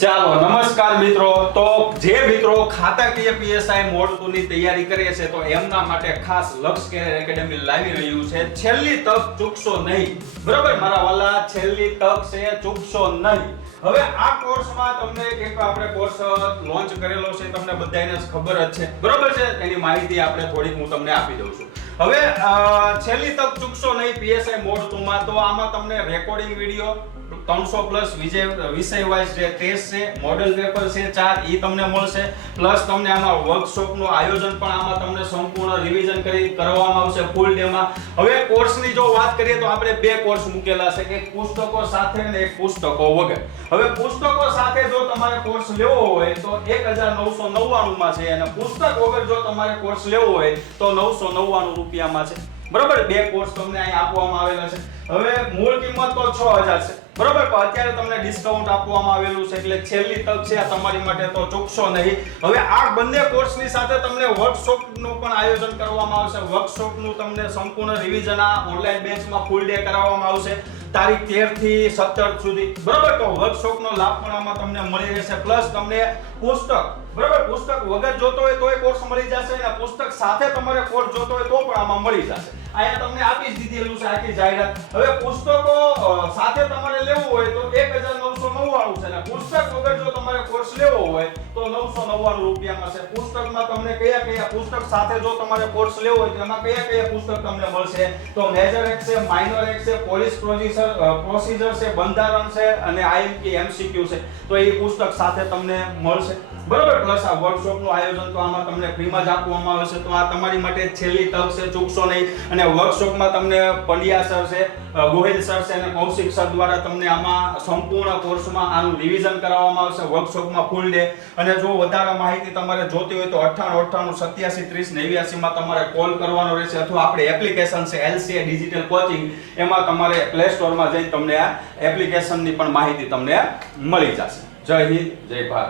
ચાલો નમસ્કાર મિત્રો। તો જે મિત્રો ખાતાકીય પીએસઆઈ મોડ 2 ની તૈયારી કરે છે તો એમના માટે ખાસ લક્ષ કેરિયર એકેડમી લાવી રહ્યું છે। છેલ્લી તક ચૂકશો નહીં, બરાબર મારા વાલા, છેલ્લી તક છે, ચૂકશો નહીં। હવે આ કોર્સમાં તમને એક આપણે કોર્સ લોન્ચ કરેલો છે, તમને બધાને જ ખબર જ છે, બરાબર છે। એની માહિતી આપણે થોડીક હું તમને આપી દઉં છું। હવે છેલ્લી તક ચૂકશો નહીં પીએસઆઈ મોડ 2 માં, તો આમાં તમને રેકોર્ડિંગ વિડિયો 300 પ્લસ વિષય વાઇઝ જે ટેસ્ટ છે, મોડેલ પેપર છે 4 ઈ તમને મળશે, પ્લસ તમને આમાં વર્કશોપ નું આયોજન પણ આમાં તમને સંપૂર્ણ રિવિઝન કરવામાં આવશે ફૂલ ડે માં। હવે કોર્સની જો વાત કરીએ તો આપણે બે કોર્સ મૂકેલા છે, એક પુસ્તકો સાથે અને એક પુસ્તકો વગર। હવે પુસ્તકો સાથે જો તમારે કોર્સ લેવો હોય તો 1999 માં છે, અને પુસ્તક વગર જો તમારે કોર્સ લેવો હોય તો 999 રૂપિયામાં છે, બરાબર। બે કોર્સ તમને અહીં આપવામાં આવેલા છે। હવે મૂળ કિંમત તો 6000 છે, બરાબર, પણ અત્યારે તમને ડિસ્કાઉન્ટ આપવામાં આવેલું છે, એટલે છેલ્લી તક છે આ તમારી માટે, તો ચૂકશો નહીં। હવે આ બંને કોર્સની સાથે તમને વર્કશોપનું પણ આયોજન કરવામાં આવશે। વર્કશોપનું તમને સંપૂર્ણ રિવિઝન આ ઓનલાઈન બેચમાં ફૂલ ડે કરાવવામાં આવશે, તારીખ 13 થી 17 સુધી, બરાબર। તો વર્કશોપનો લાભ પણ આમાં તમને મળી રહેશે, પ્લસ તમને પુસ્તક, બરાબર, પુસ્તક વગર જોતો હોય તોય કોર્સ મળી જશે, અને પુસ્તક સાથે તમારે કોર્સ જોતો હોય તો પણ આમાં મળી જશે। અહીંયા તમને આપી જ દીધેલું છે આખી જાહેરાત। હવે પુસ્તકો સાથે તમારે લેવું હોય તો 1999 છે, અને પુસ્તક વગર જો તમારે કોર્સ લેવો હોય તો 999 રૂપિયામાં છે। પુસ્તકમાં તમને કયા પુસ્તક સાથે જો તમારે કોર્સ લેવો હોય તો એમાં કયા પુસ્તક તમને મળશે, તો મેજર એક્ટ છે, માઇનર એક્ટ છે, પોલીસ પ્રોસીજર છે, બંધારણ છે, અને આઈએમપી એમસીક્યુ છે, તો એ પુસ્તક સાથે તમને મળશે, બરાબર। પ્લસ આ વર્કશોપનું આયોજન તો આમાં તમને ફ્રીમાં જ આપવામાં આવશે, તો આ તમારી માટે છેલ્લી તક છે, ચૂકશો નહીં। અને વર્કશોપમાં તમને પંડ્યા સર છે, ગોહિલ સર છે, અને કૌશિક સર દ્વારા તમને આમાં સંપૂર્ણ કોર્સમાં આનું રિવિઝન કરાવવામાં આવશે, વર્કશોપમાં ફૂલ ડે। અને જો વધારે માહિતી તમારે જોતી હોય તો 98 87 30 89 માં તમારે કોલ કરવાનો રહેશે, અથવા આપણી એપ્લિકેશન છે LCA ડિજિટલ કોચિંગ, એમાં તમારે પ્લે સ્ટોરમાં જઈને તમને આ એપ્લિકેશનની પણ માહિતી તમને મળી જશે। જય હિન્દ, જય ભારત।